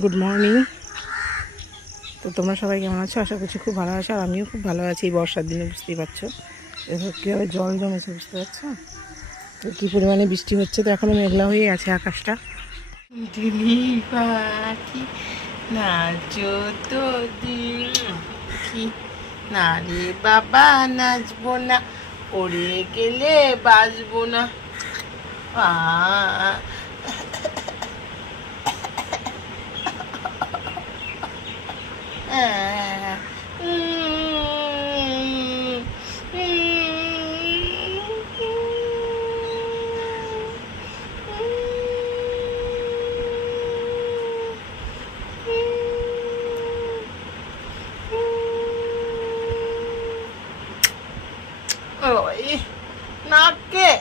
Good morning তো তোমরা সবাই কেমন আছো? আশা করছি খুব ভালো আছো, আর আমিও খুব ভালো আছি। এই বর্ষার দিনে বুঝতেই পারছ। এরপর কীভাবে জল জমেছে বুঝতে পারছ? তো কী পরিমাণে বৃষ্টি হচ্ছে? তো এখনও মেঘলা হয়ে আছে আকাশটা। না রে বাবা, নাচবো না, পড়ে গেলে বাজবো না। À, à, à, Ôi, nó kệ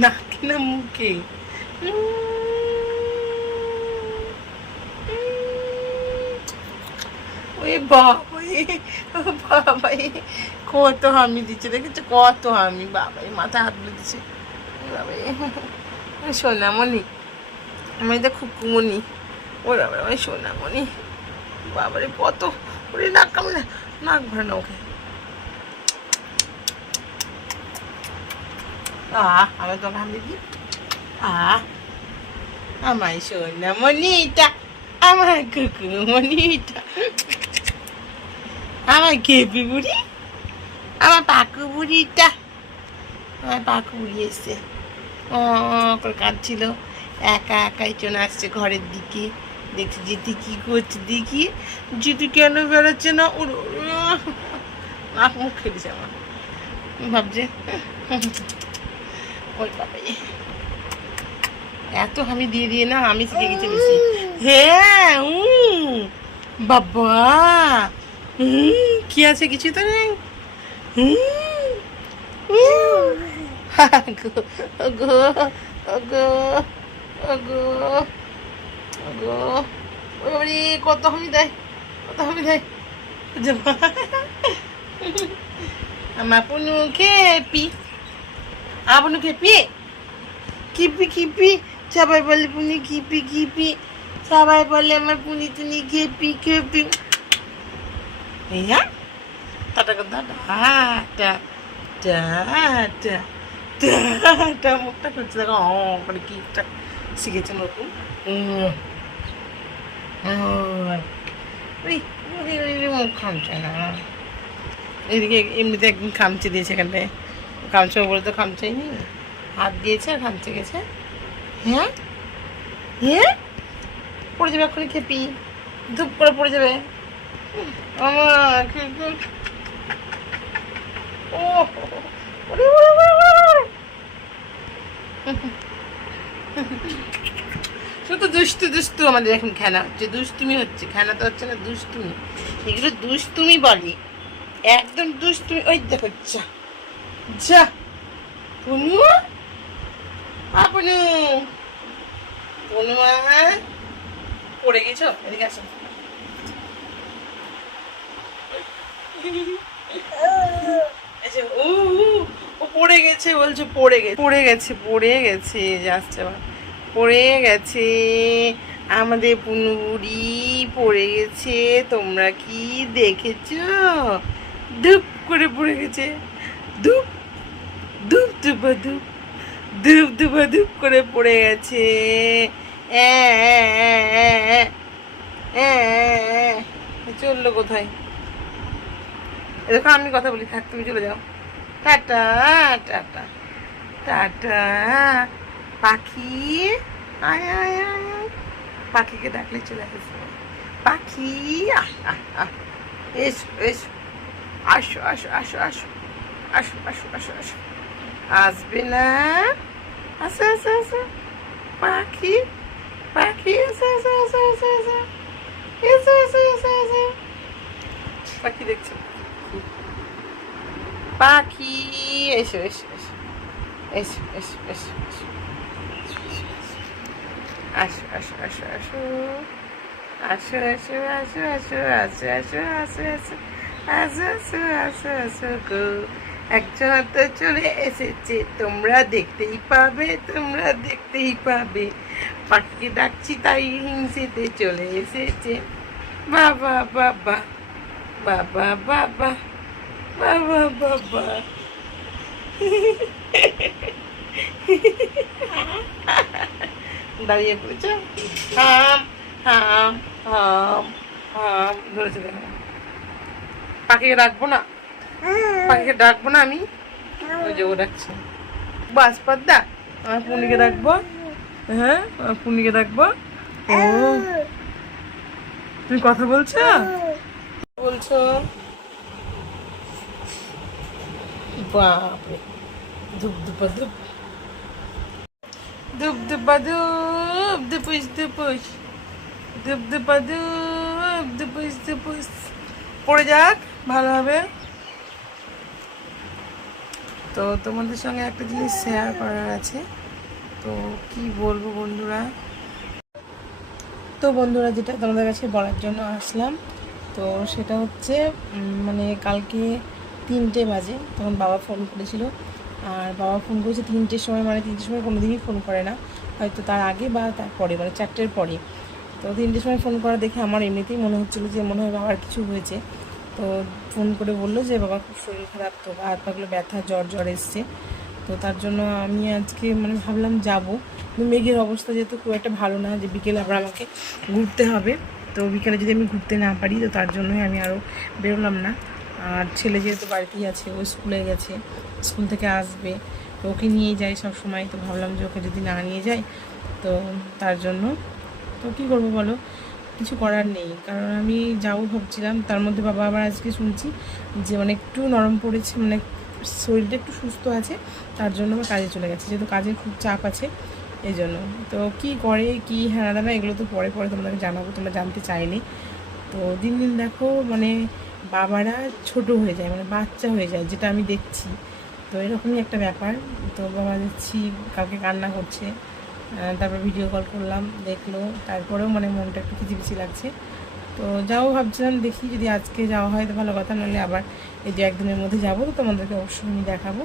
নাকে না মুখে। ওই বাবাই বাবাই কত হামি দিচ্ছে, দেখেছ কত হামি? বাবাই মাথায় হাত দিচ্ছে। বাবাই সোনামণি আমি তো খুকুমনি ওর আবার ওই সোনামণি। বাবারে, কত ওরে, নাক কামড়ে, নাক ভরে না ওকে। আহ আমি তোকে হামি দিই আহ আমার সোনামণিটা আমার কুকুমণিটা আমার কেপি বুড়ি আমার পাকু বুড়িটা আমার পাকু বুড়ি এসছে ও করে কাঁদছিল একা একাই চলে আসছে ঘরের দিকে দেখছি জিতি কি করছে দেখি জিতু কেন বেরোচ্ছে না ওর মুখ খেয়েছে আমার ভাবছে ওই বাবাই এত আমি দিয়ে দিয়ে না আমি শিখে গেছি বেশি। হ্যাঁ বাবা হুম কি আছে কিছু তো নেই কত হামি দেয়, কত হামি দেয়। আমার পুনু খেপি। আপনু খেপি কিপি কিপি, সবাই বলে পুনি কিপি কিপি। সবাই বলে আমার পুনি টুনি খেপি খেপি এই মুখটা করছে দেখো নতুন। মুখ খামছে না। এদিকে এমনিতে একদিন খামচে দিয়েছে এখানটায়। খামছে বলে তো খামচাইনি হাত দিয়েছে আর খামচে গেছে। হ্যাঁ? হ্যাঁ? পড়ে যাবে এক্ষুনি খেপি। ধূপ করে পড়ে যাবে। ও। শুধু দুষ্টু দুষ্টু আমাদের এখন খেলা হচ্ছে। দুষ্টুমি হচ্ছে। খেলা তো হচ্ছে না, দুষ্টুমি। এগুলো দুষ্টুমি বলে। একদম দুষ্টুমি। ওই দেখো যা পুনু আপনু পুনুমা পড়ে গেছো? এদিকে আসো। ও পড়ে গেছে বলছে পড়ে গেছে। পড়ে গেছে পড়ে গেছে যাচ্ছে আবার পড়ে গেছে। আমাদের পুনুবুড়ি পড়ে গেছে তোমরা কি দেখেছ? ধূপ করে পড়ে গেছে। ধূপ ধূপ, ধুপা, ধূপ ধূপ, ধুপা, ধূপ করে পড়ে গেছে। চলল কোথায়? দেখো, আমি কথা বলি। থাক, তুমি চলে যাও। Ta-ta ta-ta ta-ta. পাখি, আয় আয় আয়। পাখিকে ডাকলে চলে আসবে। পাখি। এসো এসো। আসো আসো আসো আসো। আসো আসো আসো আসো আসবে না আসো আসো আসো পাখি পাখি এসো এসো এসো এসো এসো এসো এসো এসো এসো পাখি দেখছ পাখি এসো এসো এসো এসো এসো এসো এসো আসো আসো আসো আসো আসো আসো আসো আসো আসো আসো আসো আসো আসো আসো আসো আসো গো একজন তো চলে এসেছে তোমরা দেখতেই পাবে তোমরা দেখতেই পাবে পাখিকে ডাকছি তাই হিংসেতে চলে এসেছে বাবা বাবা বাবা বাবা বাবা বাবা দাঁড়িয়ে পড়েছ হাম হাম হাম হাম ধরেছে পাখিকে রাখব না পাখিকে ডাকবো না আমি? ওই যে ও ডাকছে। বাস পাদ্দা আমার পুনিকে ডাকবো। হ্যাঁ আমার পুনিকে ডাকবো। ও। তুমি কথা বলছো? বলছো। বাপরে। ধুপ ধুপা ধুপ। ধুপ ধুপা ধুপ, ধুপুস ধুপুস। ধুপ ধুপা ধুপ, ধুপুস ধুপুস। পড়ে যাক, ভালো হবে। তো তোমাদের সঙ্গে একটা জিনিস শেয়ার করার আছে। তো কি বলব বন্ধুরা? তো বন্ধুরা, যেটা তোমাদের কাছে বলার জন্য আসলাম, তো সেটা হচ্ছে মানে কালকে তিনটে বাজে, তখন বাবা ফোন করেছিল। আর বাবা ফোন করেছে তিনটের সময় মানে তিনটের সময় কোনো দিনই ফোন করে না। হয়তো তার আগে বা তার পরে মানে চারটের পরে। তো তিনটের সময় ফোন করা দেখে আমার এমনিতেই মনে হচ্ছিল যে, মনে হয় বাবার কিছু হয়েছে। তো ফোন করে বলল যে বাবার খুব শরীর খারাপ তো, হাত পাগুলো ব্যথা, জ্বর জ্বর এসছে। তো তার জন্য আমি আজকে মানে ভাবলাম যাব। কিন্তু মেঘের অবস্থা যেহেতু খুব একটা ভালো না, যে বিকেলে আবার আমাকে ঘুরতে হবে। তো বিকেলে যদি আমি ঘুরতে না পারি, তো তার জন্যই আমি আরও বেরোলাম না। আর ছেলে যেহেতু বাড়িতেই আছে, ও স্কুলে গেছে, স্কুল থেকে আসবে, তো ওকে নিয়ে যাই সব সময়। তো ভাবলাম যে ওকে যদি না নিয়ে যাই, তো তার জন্য। তো কী করব বলো? কিছু করার নেই। কারণ আমি যাব ভাবছিলাম, তার মধ্যে বাবা আবার আজকে শুনছি যে মানে একটু নরম পড়েছে মানে শরীরটা একটু সুস্থ আছে, তার জন্য আবার কাজে চলে গেছে। যেহেতু কাজের খুব চাপ আছে এই জন্য তো কি করে, কি হ্যাঁ দাদা এগুলো তো পরে পরে তোমাদেরকে জানাব, তোমরা জানতে চাইনি তো দিন দিন দেখো মানে বাবারা ছোট হয়ে যায় মানে বাচ্চা হয়ে যায়, যেটা আমি দেখছি। তো এরকমই একটা ব্যাপার। তো বাবা দেখছি কালকে কান্না করছে। তারপর ভিডিও কল করলাম, দেখল। তারপরেও মানে মনটা একটু খিচিমিচি লাগছে। তো যাও ভাবছিলাম দেখি যদি আজকে যাওয়া হয় তো ভালো কথা, নাহলে আবার এই যে একদিনের মধ্যে যাব, তো তোমাদেরকে অবশ্যই আমি দেখাবো।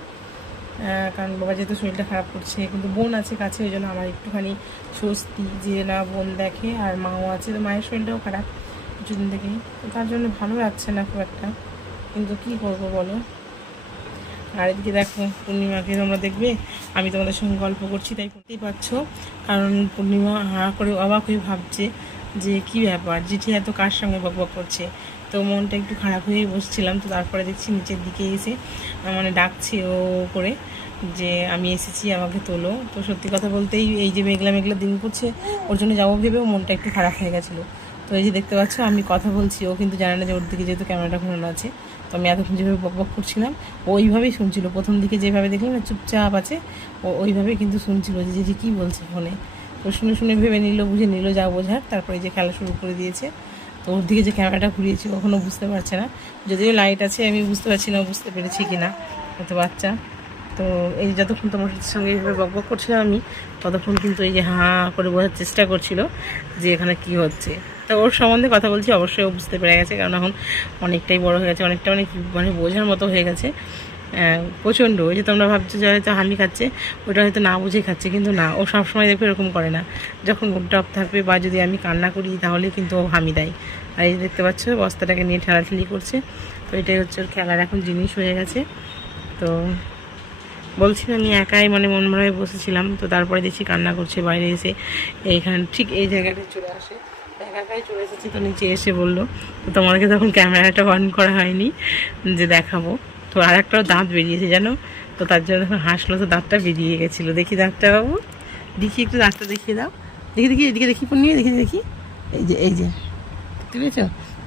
কারণ বাবা যেহেতু শরীরটা খারাপ করছে, কিন্তু বোন আছে কাছে, ওই জন্য আমার একটুখানি স্বস্তি যে না, বোন দেখে আর মাও আছে, তো মায়ের শরীরটাও খারাপ কিছুদিন থেকেই। তো তার জন্য ভালো লাগছে না খুব একটা। কিন্তু কি করব বলো? আর এদিকে দেখো, পূর্ণিমাকে তোমরা দেখবে, আমি তোমাদের সঙ্গে গল্প করছি, তাই করতেই পারছ। কারণ পূর্ণিমা হা করে অবাক হয়ে ভাবছে যে কি ব্যাপার চিঠি এত কার সঙ্গে বক বক করছে? তো মনটা একটু খারাপ হয়ে বসছিলাম, তো তারপরে দেখছি নিচের দিকে এসে মানে ডাকছে ও করে যে আমি এসেছি, আমাকে তোলো। তো সত্যি কথা বলতেই এই যে মেঘলা মেঘলা দিন করছে, ওর জন্য যাব ভেবেও মনটা একটু খারাপ হয়ে গেছিল। তো এই যে দেখতে পাচ্ছ, আমি কথা বলছি, ও কিন্তু জানে না যে ওর দিকে যেহেতু ক্যামেরাটা ঘোরানো আছে। তো আমি এতক্ষণ যেভাবে বক বক করছিলাম ওইভাবেই শুনছিল। প্রথম দিকে যেভাবে দেখলাম না, চুপচাপ আছে, ও ওইভাবেই কিন্তু শুনছিল যে যে কী বলছে ফোনে। তো শুনে শুনে ভেবে নিল, বুঝে নিল, যা বোঝার, তারপরে যে খেলা শুরু করে দিয়েছে। তো ওর দিকে যে ক্যামেরাটা ঘুরিয়েছি কখনো বুঝতে পারছে না। যদিও লাইট আছে, আমি বুঝতে পারছি না বুঝতে পেরেছি কি না হয়তো বাচ্চা। তো এই যতক্ষণ তোমার সঙ্গে এইভাবে বক বক করছিলাম আমি, ততক্ষণ কিন্তু এই যে হাঁ করে বোঝার চেষ্টা করছিল যে এখানে কি হচ্ছে। তো ওর সম্বন্ধে কথা বলছি, অবশ্যই বুঝতে পেরে গেছে, কারণ এখন অনেকটাই বড় হয়ে গেছে, অনেকটা অনেক মানে বোঝার মতো হয়ে গেছে। প্রচণ্ড, ওই যে তোমরা ভাবছ যে হয়তো হামি খাচ্ছে, ওটা হয়তো না বুঝে খাচ্ছে, কিন্তু না, ও সবসময় দেখবে এরকম করে না। যখন উড্ডপ থাকবে বা যদি আমি কান্না করি, তাহলে কিন্তু ও হামি দেয়। আর এই দেখতে পাচ্ছ, বস্তাটাকে নিয়ে ঠেলাঠেলি করছে, তো এটাই হচ্ছে ওর খেলার এখন জিনিস হয়ে গেছে। তো বলছি আমি একাই মানে মন মনে বসেছিলাম, তো তারপরে দেখছি কান্না করছে বাইরে এসে, এইখানে ঠিক এই জায়গাটায় চলে আসে। একা একাই চলে এসেছি। তো নিচে এসে বলল, তো তোমাকে তখন ক্যামেরাটা অন করা হয়নি যে দেখাবো। তো আর একটাও দাঁত বেরিয়েছে, জানো? তো তার জন্য তখন হাসলো, তো দাঁতটা বেরিয়ে গেছিল। দেখি দাঁতটা বাবু। দেখি একটু দাঁতটা দেখিয়ে দাও। দেখি দেখি, এদিকে দেখি পূর্ণিমা দেখি দেখি। এই যে এই যে। দেখতে পেয়েছ?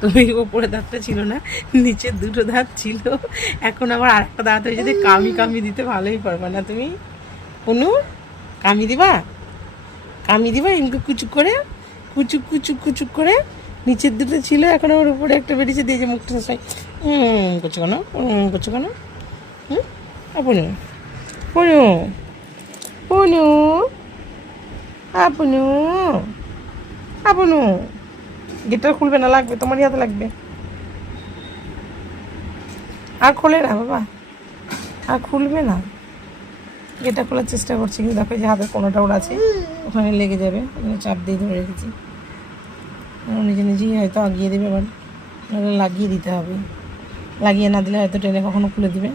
তো ওই ওপরে দাঁতটা ছিল না নিচের দুটো দাঁত ছিল। এখন আবার আরেকটা দাঁত হয়ে যদি কামি কামি দিতে ভালোই পারবে না তুমি। অনু, কামি দিবা? কামি দিবা? এমনি কুচুক করে? কুচুক কুচুক কুচুক করে নিচের দুটো ছিল, এখন ওর উপরে একটা বেরিয়েছে দিয়েছে মুখটা হুম করছ কেন? করছ কেন? হুম? আপনু পনু পনু আপনু আপনু, গেটটা খুলবে না, লাগবে তোমারই হাতে লাগবে। আর খোলে না, বাবা। আর খুলবে না। গেটটা খোলার চেষ্টা করছি, কিন্তু দেখো যে হাতের ওর আছে, ওখানে লেগে যাবে আমি চাপ দিয়ে ধরে রেখেছি। নিজে নিজেই হয়তো আগিয়ে দেবে নাহলে লাগিয়ে দিতে হবে। লাগিয়ে না দিলে হয়তো টেনে কখনো খুলে দিবে।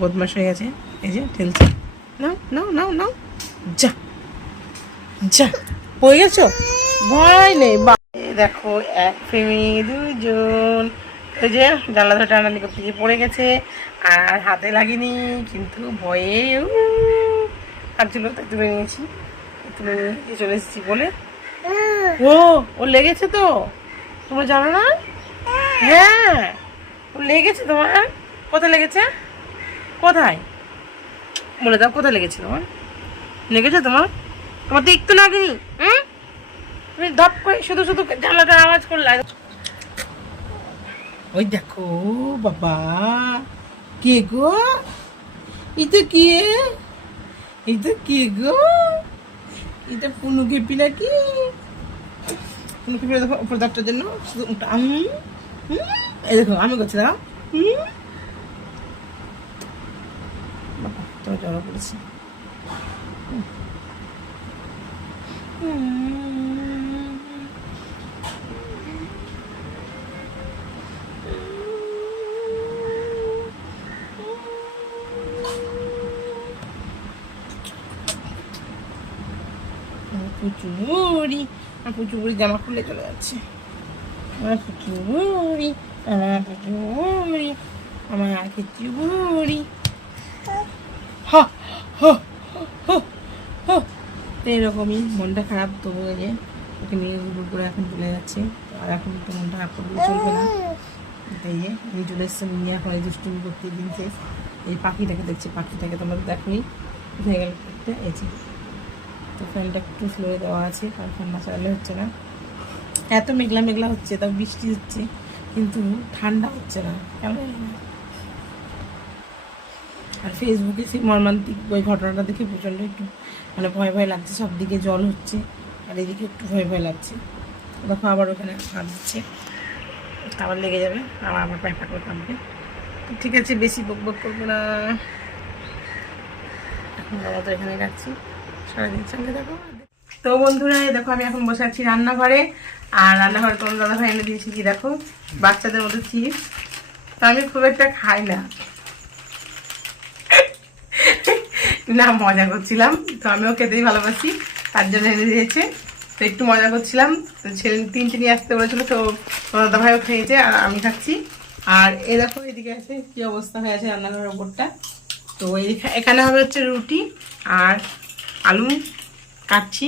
বদমাস হয়ে গেছে, এই যে ঠেলছে। নাও নাও নাও নাও। যা যা, পড়ে গেছো? ভয় নেই দেখো, এক ফেমি দুজন ওই যে জানলা ধরে টানানি করতে গিয়ে পড়ে গেছে, আর হাতে লাগেনি, কিন্তু ভয়ে ছিল তাই তুলে নিয়েছি। তুলে নিয়ে চলে এসেছি বলে। ও ও লেগেছে তো? তোমরা জানো না? হ্যাঁ ও লেগেছে তোমার? কোথায় লেগেছে? কোথায়? বলে দাও, কোথায় লেগেছে তোমার? লেগেছে তোমার? তোমার তো একটু লাগেনি হুম? তুমি ধপ করে শুধু শুধু জানলাটা আওয়াজ করলে। ওই দেখো বাবা। কে গো? এটা কে? এটা কে গো? এটা পুনু খেপি নাকি? পুনু খেপি দেখো উপর দাঁতটার জন্য। শুধু আম হুম, এই দেখো আমি করছি দাঁড়াও। হুম? বাবা তোমার জ্বর পড়েছে পুচুরি আমার পুচুরি জামা খুলে চলে যাচ্ছে। আমার পুচুরি আমার পুচুরি আমার পুচুরি হা তো এরকমই মনটা খারাপ এই যে ওকে নিয়ে গুড় করে এখন চলে যাচ্ছে। আর এখন তো মনটা খারাপ করলে চলবে না। তো এই যে আমি চলে এসছে নিয়ে এখন এই দুষ্টুমি করতে দিন এই পাখিটাকে দেখছি, পাখিটাকে তোমরা দেখোই হয়ে গেল করতে এই তো ফ্যানটা একটু স্লো দেওয়া আছে, কারণ ফ্যান না চালালে হচ্ছে না। এত মেঘলা মেঘলা হচ্ছে, তাও বৃষ্টি হচ্ছে, কিন্তু ঠান্ডা হচ্ছে না, কেমন আর ফেসবুকে সেই মর্মান্তিক ওই ঘটনাটা দেখে প্রচণ্ড একটু মানে ভয় ভয় লাগছে সব দিকে জল হচ্ছে, আর এদিকে একটু ভয় ভয় লাগছে। দেখো আবার ওখানে হাত দিচ্ছে আবার লেগে যাবে, আবার আবার পায়ে পাকড়ে কামবে তো ঠিক আছে, বেশি বক বক করব না। এখন বাবা তো এখানে রাখছি। তো বন্ধুরা দেখো আমি এখন বসে আছি রান্নাঘরে। আর রান্নাঘরে তোমার দাদা ভাই এনে দিয়েছি কি দেখো? বাচ্চাদের মধ্যে চিপস। তো আমি খুব একটা খাই না। না, মজা করছিলাম। তো আমিও খেতেই ভালোবাসি। তার জন্য এনে দিয়েছে। তো একটু মজা করছিলাম। তো ছেলে তিনটে নিয়ে আসতে বলেছিল, তো দাদা ভাইও খেয়েছে, আর আমি খাচ্ছি। আর এ দেখো, এদিকে আছে কি অবস্থা হয়ে আছে রান্নাঘরের ওপরটা। তো এখানে হবে হচ্ছে রুটি, আর আলু কাটছি।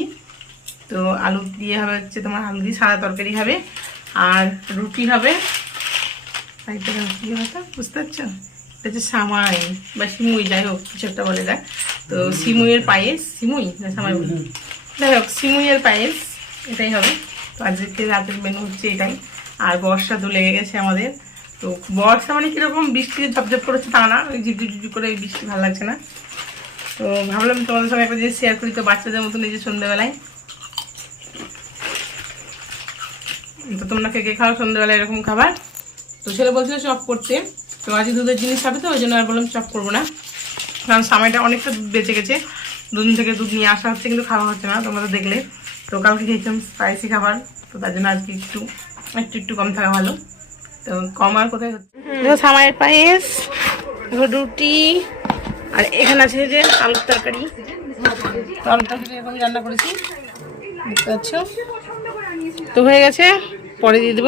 তো আলু দিয়ে হবে হচ্ছে তোমার আলু দিয়ে সাদা তরকারি হবে আর রুটি হবে। এটা কি হবে, বুঝতে পারছ? এটা হচ্ছে সামাই বা সিমুই, যাই হোক, কিছু একটা বলে দেয় তো সিমুইয়ের পায়েস, সিমুই না সামাই বলি? যাই হোক, সিমুইয়ের পায়েস, এটাই হবে। তো আজকে রাতের মেনু হচ্ছে এটাই। আর বর্ষা তো লেগে গেছে আমাদের। তো বর্ষা মানে কীরকম বৃষ্টি ঝপঝপ করেছে তা না, ওই ঝিপঝিপ করে বৃষ্টি ভালো লাগছে না। তো ভাবলাম তোমাদের সঙ্গে একটা জিনিস শেয়ার করি তো বাচ্চাদের মতন যে সন্ধ্যেবেলায়। তো তোমরা কে কে খাও সন্ধ্যেবেলায় এরকম খাবার? তো ছেলে বলছিল চপ করতে। তো আজকে দুধের জিনিস খাবে তো, ওই জন্য আর বললাম চপ করব না। কারণ সময়টা অনেকটা দুধ বেঁচে গেছে। দুদিন থেকে দুধ নিয়ে আসা হচ্ছে, কিন্তু খাওয়া হচ্ছে না, তোমরা তো দেখলে। তো কালকে খেয়েছিলাম স্পাইসি খাবার, তো তার জন্য আজকে একটু একটু একটু কম থাকা ভালো। তো কম আর কোথায় হচ্ছে? দেখো, সামাইয়ের পায়েস রুটি আর এখানে আছে যে আলুর তরকারি। আলুর তরকারি এরকম রান্না করেছি। বুঝতে পারছ তো হয়ে গেছে পরে দিয়ে দেবো।